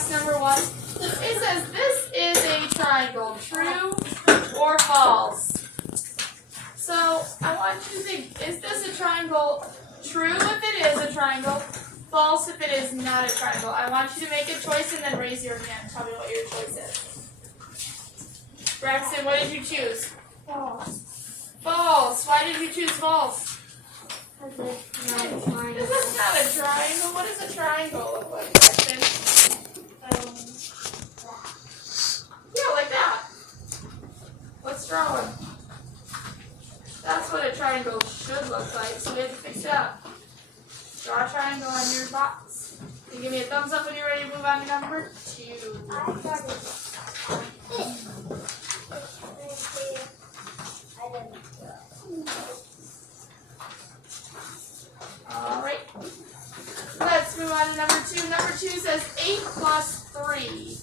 box number 1. It says this is a triangle. True or false? So I want you to think, is this a triangle? True if it is a triangle. False if it is not a triangle. I want you to make a choice and then raise your hand. Tell me what your choice is. Braxton, what did you choose? False. False. Why did you choose false? Because it's not a triangle. This is not a triangle. What does a triangle look like, Braxton? Yeah, like that. Let's draw one. That's what a triangle should look like, so we have to fix it up. Draw a triangle on your box. Can you give me a thumbs up when you're ready to move on to number 2? Alright. Let's move on to number 2. Number 2 says 8 plus 3.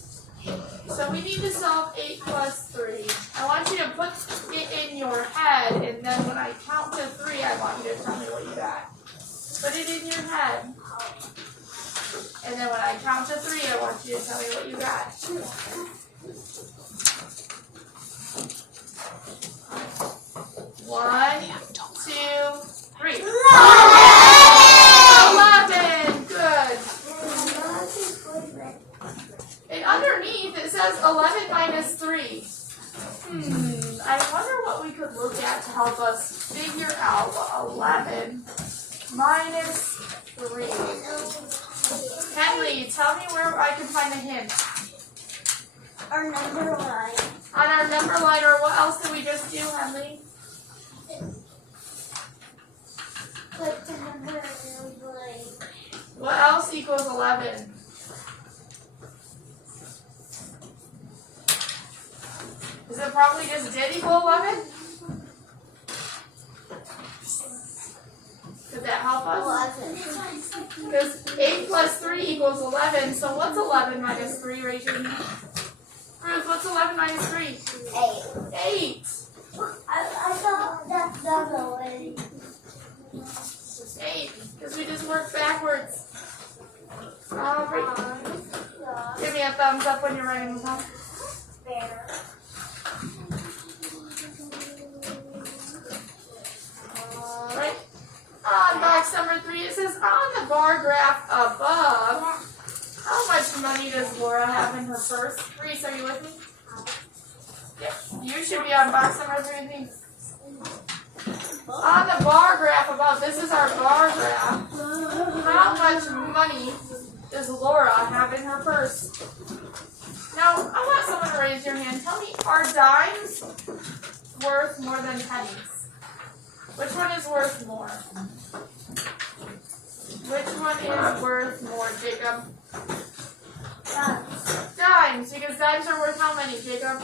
So we need to solve 8 plus 3. I want you to put it in your head, and then when I count to 3, I want you to tell me what you got. Put it in your head. And then when I count to 3, I want you to tell me what you got. 1, 2, 3. 11! Good. And underneath it says 11 minus 3. I wonder what we could look at to help us figure out what 11 minus 3. Henley, tell me where I can find a hint. Our number line. On our number line, or what else did we just do, Henley? Put the number line. What else equals 11? Is it probably just did equal 11? Could that help us? 11. Because 8 plus 3 equals 11, so what's 11 minus 3, raise your hand? Ruth, what's 11 minus 3? 8. 8. I thought that's done already. 8, because we just worked backwards. Alright. Give me a thumbs up when you're ready to move on. Fair. Alright. On box number 3, it says on the bar graph above, how much money does Laura have in her purse? Reese, are you with me? Yep. You should be on box number 3, thanks. On the bar graph above, this is our bar graph. How much money does Laura have in her purse? Now, I want someone to raise your hand. Tell me, are dimes worth more than pennies? Which one is worth more? Which one is worth more, Jacob? Dimes, because dimes are worth how many, Jacob?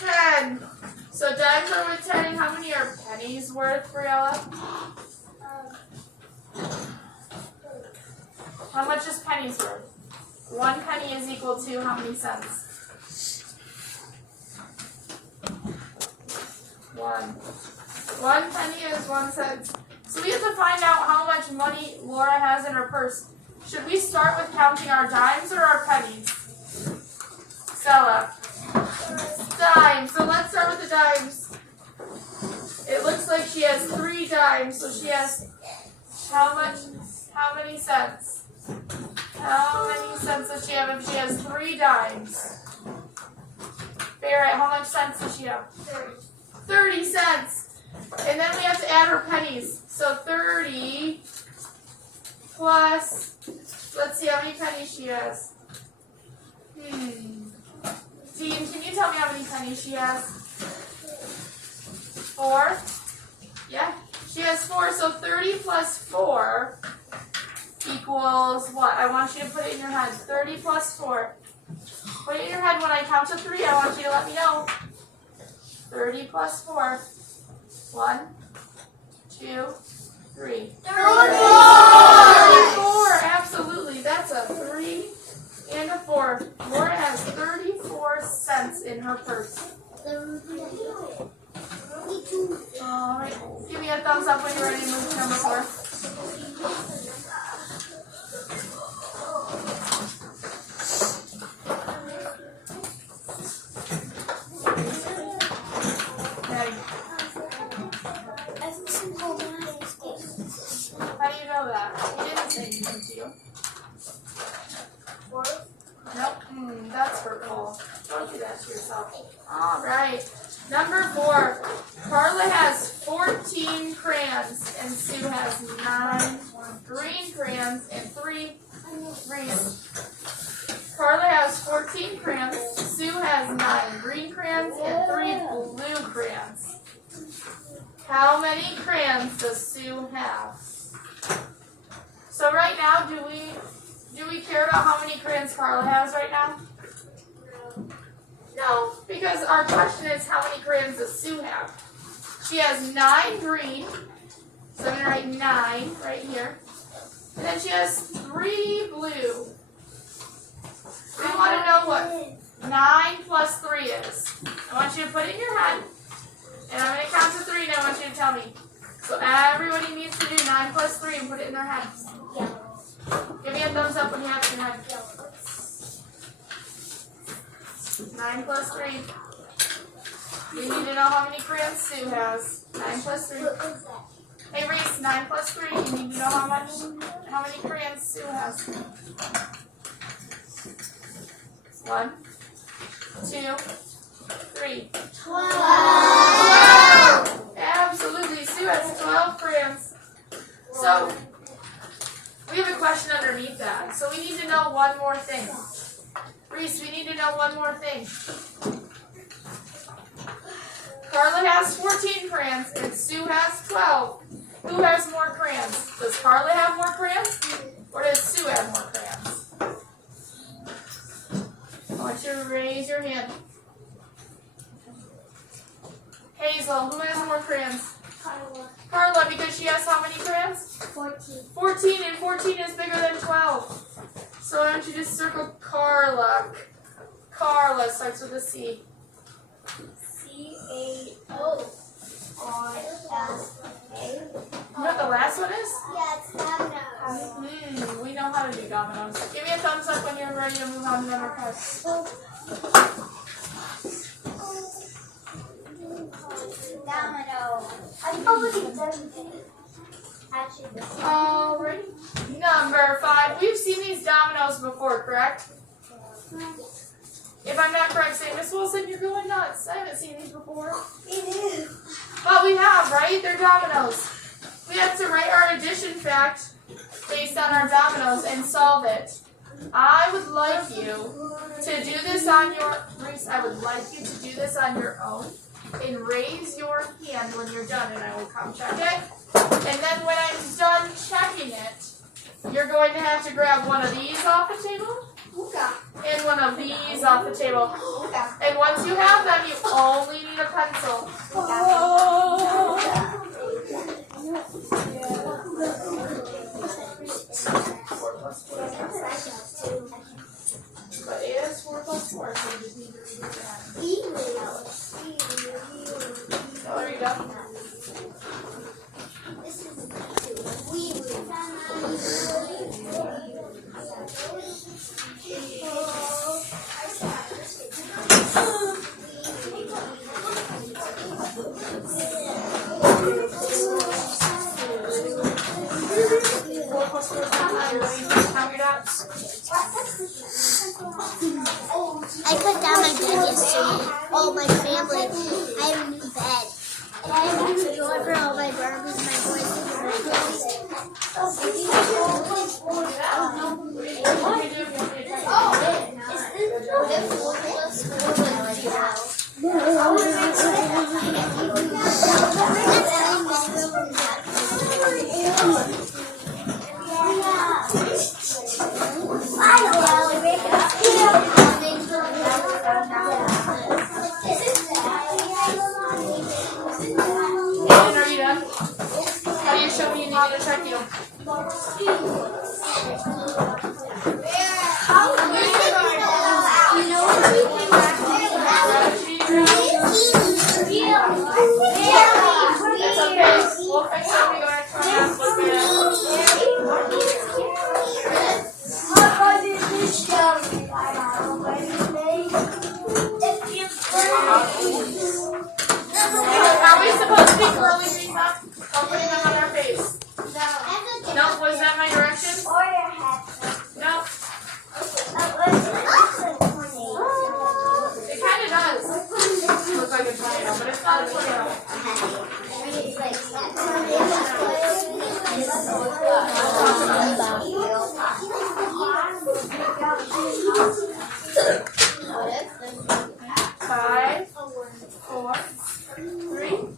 10. So dimes are worth 10, and how many are pennies worth, Briella? How much is pennies worth? 1 penny is equal to how many cents? 1. 1 penny is 1 cent. So we have to find out how much money Laura has in her purse. Should we start with counting our dimes or our pennies? Stella. Dimes. So let's start with the dimes. It looks like she has 3 dimes. So she has how much? How many cents? How many cents does she have if she has 3 dimes? Barrett, how much cents does she have? 30 cents. And then we have to add her pennies. So 30 plus, let's see how many pennies she has. Dean, can you tell me how many pennies she has? 4? Yeah, she has 4. So 30 plus 4 equals what? I want you to put it in your head. 30 plus 4. Put it in your head when I count to 3. I want you to let me know. 30 plus 4. 1, 2, 3. 34! Absolutely. That's a 3 and a 4. Laura has 34 cents in her purse. Alright. Give me a thumbs up when you're ready to move to number 4. that to yourself. All right. Number 4. Carla has 14 crayons and Sue has 9 green crayons and 3 green. Carla has 14 crayons. Sue has 9 green crayons and 3 blue crayons. How many crayons does Sue have? So right now, do we care about how many crayons Carla has right now? No, because our question is how many crayons does Sue have? She has 9 green, so I'm going to write 9 right here. And then she has 3 blue. We want to know what 9 plus 3 is. I want you to put it in your head, and I'm going to count to 3, and I want you to tell me. So everybody needs to do 9 plus 3 and put it in their heads. Give me a thumbs up when you have it in your head. 9 plus 3. We need to know how many crayons Sue has. 9 plus 3. Hey Reese, 9 plus 3. You need to know how many crayons Sue has. 1, 2, 3. 12. Absolutely, Sue has 12 crayons. So we have a question underneath that. So we need to know one more thing. Reese, we need to know one more thing. Carla has 14 crayons and Sue has 12. Who has more crayons? Does Carla have more crayons? Or does Sue have more crayons? I want you to raise your hand. Hazel, who has more crayons? Carla, because she has how many crayons? 14. 14, and 14 is bigger than 12. So why don't you just circle Carla? Carla starts with a C. C-A-O-R-L-A. You know what the last one is? Yeah, it's dominoes. We know how to do dominoes. Give me a thumbs up when you're ready to move on to number 5. Domino. I've already done this. Actually, Alright. Number 5. We've seen these dominoes before, correct? If I'm not correct, say, Miss Wilson, you're going nuts. I haven't seen these before. But we have, right? They're dominoes. We have to write our addition fact based on our dominoes and solve it. I would like you to do this on your own and raise your hand when you're done, and I will come check it. And then when I'm done checking it, you're going to have to grab one of these off the table and one of these off the table. And once you have them, you only need a pencil. But it is 4 plus 4, so you just need to read it down. Oh, there you go. I put down my bed yesterday. All my family. I have a new bed. And I have to go over all my Barbies, my boys, and my girls. 5, 4, 3, 2, 1.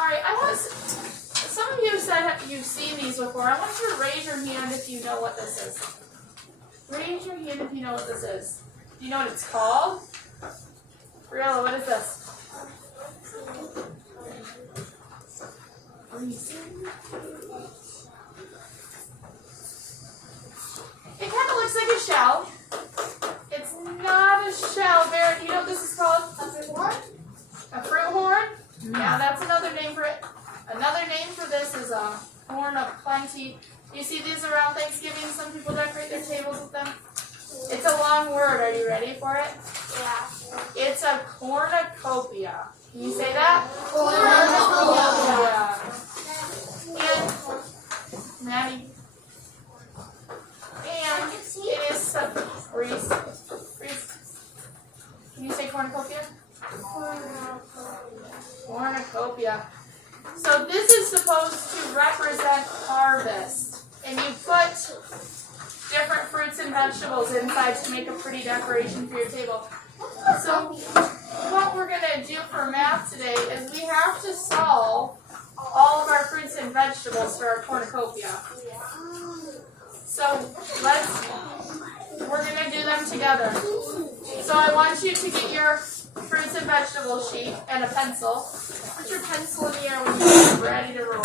Alright, some of you said you've seen these before. I want you to raise your hand if you know what this is. Raise your hand if you know what this is. Do you know what it's called? Briella, what is this? It kind of looks like a shell. It's not a shell. Barrett, do you know what this is called? A fruit horn? A fruit horn? Yeah, that's another name for it. Another name for this is a horn of plenty. You see these around Thanksgiving? Some people decorate their tables with them. It's a long word. Are you ready for it? Yeah. It's a cornucopia. Can you say that? Cornucopia. And, Maddie. And it is Reese. Can you say cornucopia? Cornucopia. So this is supposed to represent harvest. And you put different fruits and vegetables inside to make a pretty decoration for your table. So what we're going to do for math today is we have to solve all of our fruits and vegetables for our cornucopia. So we're going to do them together. So I want you to get your fruits and vegetable sheet and a pencil. Put your pencil in the air when you're ready to roll.